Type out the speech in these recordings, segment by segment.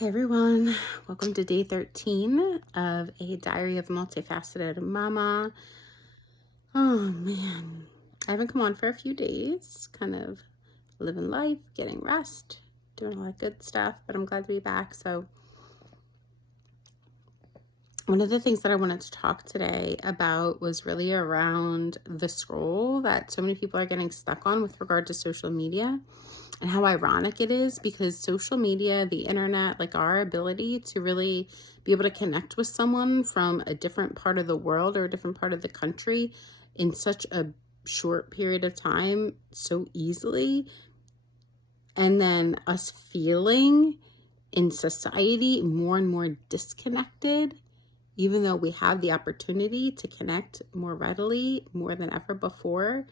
Hey everyone, welcome to day 13 of a Diary of Multifaceted Mama. Oh man, I haven't come on for a few days, kind of living life, getting rest, doing a lot of good stuff, but I'm glad to be back. So one of the things that I wanted to talk today about was really around the scroll that so many people are getting stuck on with regard to social media. And how ironic it is, because social media, the internet, like our ability to really be able to connect with someone from a different part of the world or a different part of the country in such a short period of time so easily, and then us feeling in society more and more disconnected, even though we have the opportunity to connect more readily, more than ever before.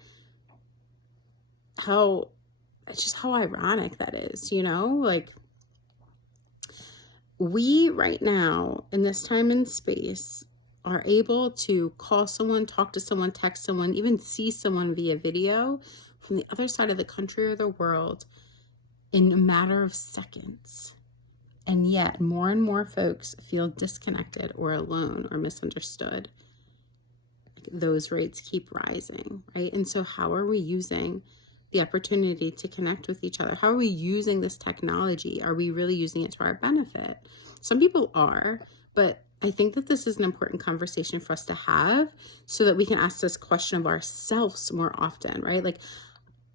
It's just how ironic that is, like we right now in this time and space are able to call someone, talk to someone, text someone, even see someone via video from the other side of the country or the world in a matter of seconds. And yet more and more folks feel disconnected or alone or misunderstood. Those rates keep rising, right? And so how are we using the opportunity to connect with each other? How are we using this technology? Are we really using it to our benefit? Some people are, but I think that this is an important conversation for us to have so that we can ask this question of ourselves more often, right? Like,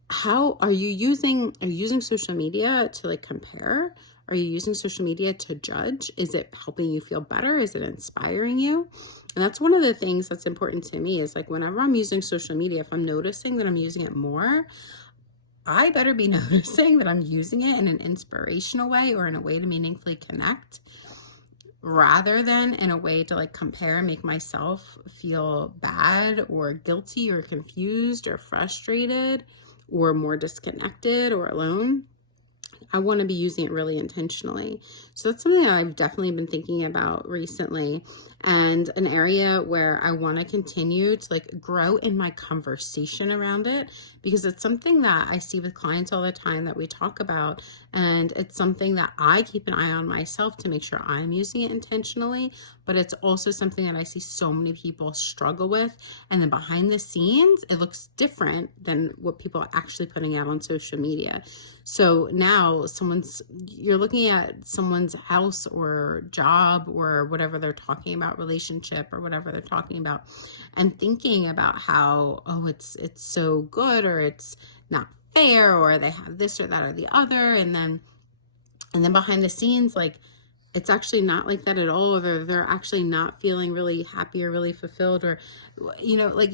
how are you using social media to like compare? Are you using social media to judge? Is it helping you feel better? Is it inspiring you? And that's one of the things that's important to me, is like whenever I'm using social media, if I'm noticing that I'm using it more, I better be noticing that I'm using it in an inspirational way or in a way to meaningfully connect, rather than in a way to like compare and make myself feel bad or guilty or confused or frustrated or more disconnected or alone. I want to be using it really intentionally. So that's something that I've definitely been thinking about recently, and an area where I want to continue to like grow in my conversation around it, because it's something that I see with clients all the time that we talk about, and it's something that I keep an eye on myself to make sure I'm using it intentionally, but it's also something that I see so many people struggle with, and then behind the scenes it looks different than what people are actually putting out on social media. So now you're looking at someone's house or job or whatever they're talking about, relationship or whatever they're talking about, and thinking about how, oh, it's so good, or it's not fair, or they have this or that or the other. And then behind the scenes, like, it's actually not like that at all, or they're actually not feeling really happy or really fulfilled, or like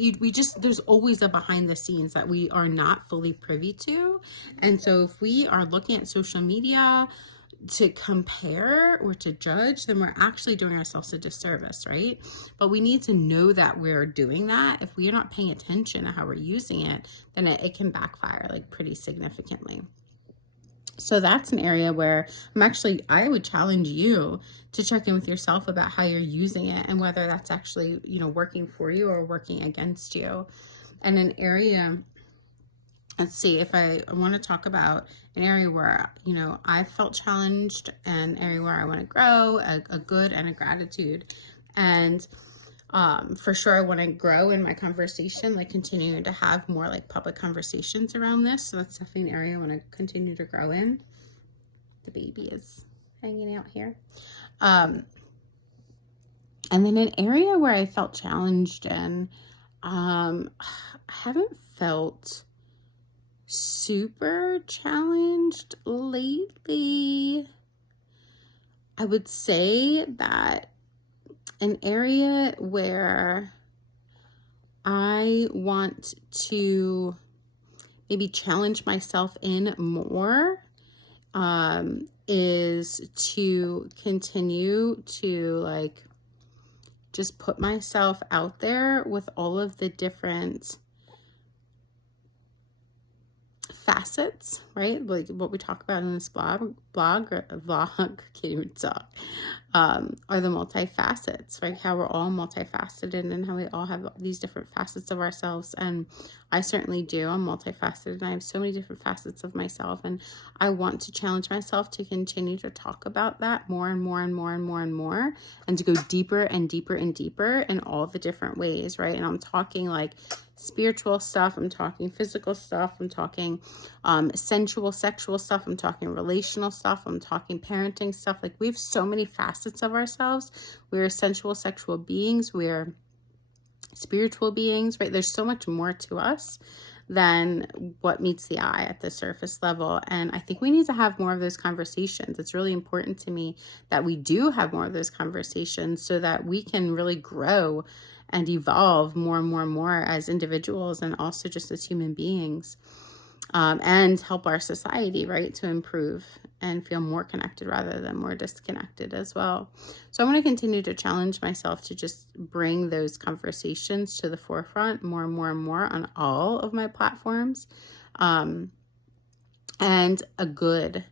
there's always a behind the scenes that we are not fully privy to. And so if we are looking at social media to compare or to judge, then we're actually doing ourselves a disservice, right? But we need to know that we're doing that. If we are not paying attention to how we're using it, then it can backfire like pretty significantly. So that's an area where I would challenge you to check in with yourself about how you're using it and whether that's actually, working for you or working against you. And an area, let's see, if I want to talk about an area where, I felt challenged, and an area where I want to grow, a good and a gratitude. And for sure, I want to grow in my conversation, like continuing to have more like public conversations around this. So that's definitely an area I want to continue to grow in. The baby is hanging out here. And then an area where I felt challenged, and I haven't felt super challenged lately. I would say that an area where I want to maybe challenge myself in more is to continue to like just put myself out there with all of the different facets, right? Like what we talk about in this blog or vlog, can't even talk, are the multifacets, right? How we're all multifaceted and how we all have these different facets of ourselves. And I certainly do. I'm multifaceted and I have so many different facets of myself. And I want to challenge myself to continue to talk about that more and more and more and more and more, and to go deeper and deeper and deeper in all the different ways, right? And I'm talking like spiritual stuff, I'm talking physical stuff, I'm talking sensual, sexual stuff, I'm talking relational stuff, I'm talking parenting stuff. Like we have so many facets of ourselves. We're sensual, sexual beings, we're spiritual beings, right? There's so much more to us than what meets the eye at the surface level. And I think we need to have more of those conversations. It's really important to me that we do have more of those conversations so that we can really grow and evolve more and more and more as individuals and also just as human beings, and help our society, right, to improve and feel more connected rather than more disconnected as well. So I'm going to continue to challenge myself to just bring those conversations to the forefront more and more and more on all of my platforms. And a good,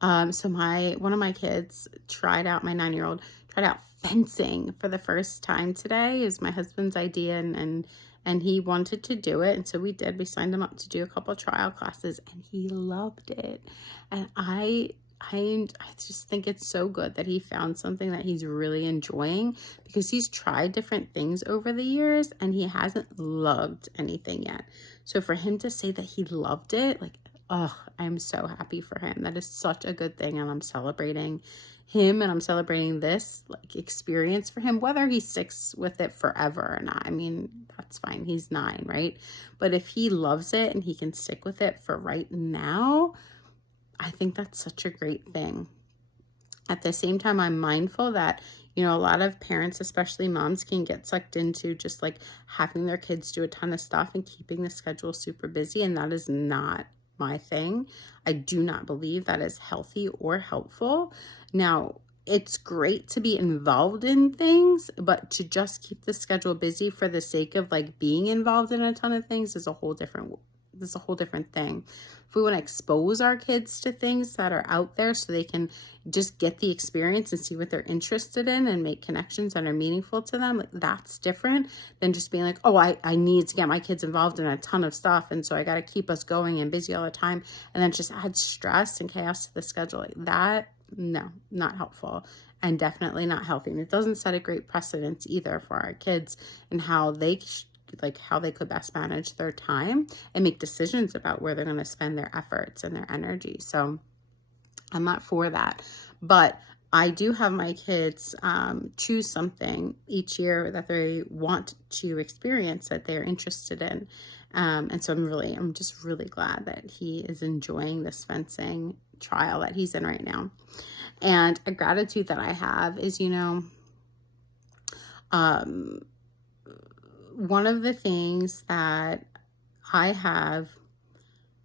so one of my kids tried out, my 9-year-old tried out fencing for the first time today. It was my husband's idea, and he wanted to do it, and so we did. We signed him up to do a couple trial classes, and he loved it. And I just think it's so good that he found something that he's really enjoying, because he's tried different things over the years and he hasn't loved anything yet. So for him to say that he loved it, like, oh, I'm so happy for him. That is such a good thing, and I'm celebrating him, and I'm celebrating this like experience for him, whether he sticks with it forever or not. I mean, that's fine. He's 9, right? But if he loves it and he can stick with it for right now, I think that's such a great thing. At the same time, I'm mindful that, a lot of parents, especially moms, can get sucked into just like having their kids do a ton of stuff and keeping the schedule super busy. And that is not my thing. I do not believe that is healthy or helpful. Now, it's great to be involved in things, but to just keep the schedule busy for the sake of like being involved in a ton of things is a whole different thing. If we want to expose our kids to things that are out there so they can just get the experience and see what they're interested in and make connections that are meaningful to them, like, that's different than just being like, oh, I need to get my kids involved in a ton of stuff, and so I got to keep us going and busy all the time, and then just add stress and chaos to the schedule. Like that, no, not helpful, and definitely not healthy. And it doesn't set a great precedence either for our kids and how they could best manage their time and make decisions about where they're going to spend their efforts and their energy. So I'm not for that, but I do have my kids choose something each year that they want to experience, that they're interested in. And so I'm just really glad that he is enjoying this fencing trial that he's in right now. And a gratitude that I have is, one of the things that I have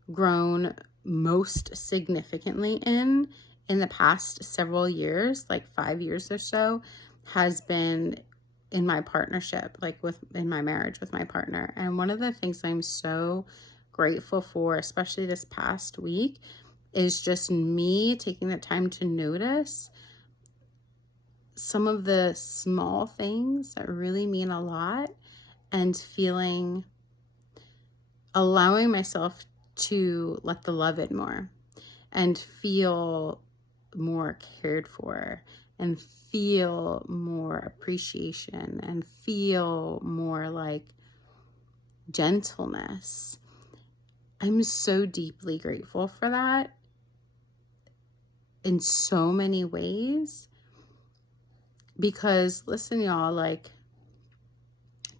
grown most significantly in the past several years, like 5 years or so, has been in my partnership, in my marriage with my partner. And one of the things I'm so grateful for, especially this past week, is just me taking the time to notice some of the small things that really mean a lot, and allowing myself to let the love in more and feel more cared for and feel more appreciation and feel more like gentleness. I'm so deeply grateful for that in so many ways, because listen, y'all, like,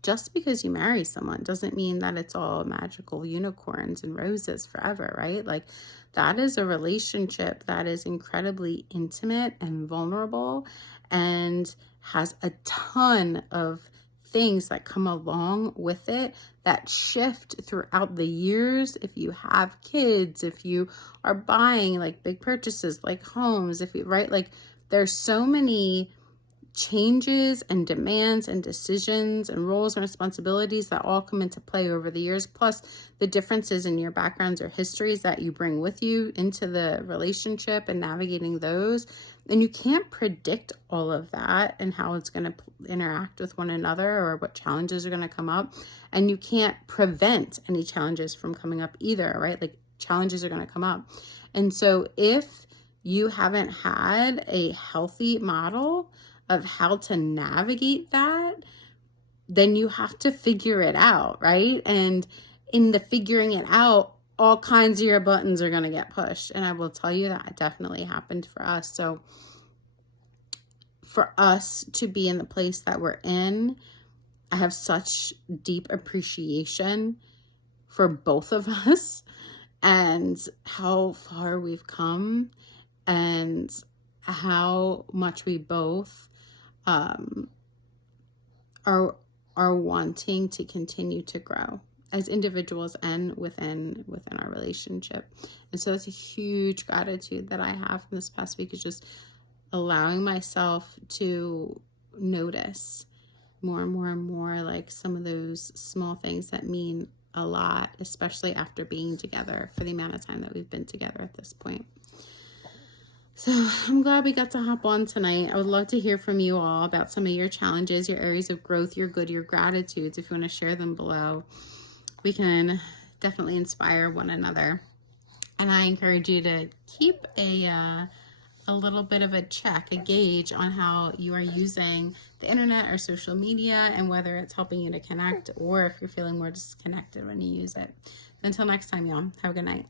just because you marry someone doesn't mean that it's all magical unicorns and roses forever, right? Like, that is a relationship that is incredibly intimate and vulnerable and has a ton of things that come along with it that shift throughout the years. If you have kids, if you are buying like big purchases like homes, right? Like, there's so many changes and demands and decisions and roles and responsibilities that all come into play over the years, plus the differences in your backgrounds or histories that you bring with you into the relationship and navigating those. And you can't predict all of that and how it's going to interact with one another or what challenges are going to come up. And you can't prevent any challenges from coming up either, right? Like, challenges are going to come up. And so if you haven't had a healthy model of how to navigate that, then you have to figure it out, right? And in the figuring it out, all kinds of your buttons are going to get pushed. And I will tell you that definitely happened for us. So for us to be in the place that we're in, I have such deep appreciation for both of us and how far we've come and how much we both are wanting to continue to grow as individuals and within our relationship. And so it's a huge gratitude that I have from this past week, is just allowing myself to notice more and more and more, like, some of those small things that mean a lot, especially after being together for the amount of time that we've been together at this point. So I'm glad we got to hop on tonight. I would love to hear from you all about some of your challenges, your areas of growth, your good, your gratitudes. If you want to share them below, we can definitely inspire one another. And I encourage you to keep a little bit of a check, a gauge on how you are using the internet or social media and whether it's helping you to connect or if you're feeling more disconnected when you use it. Until next time, y'all, have a good night.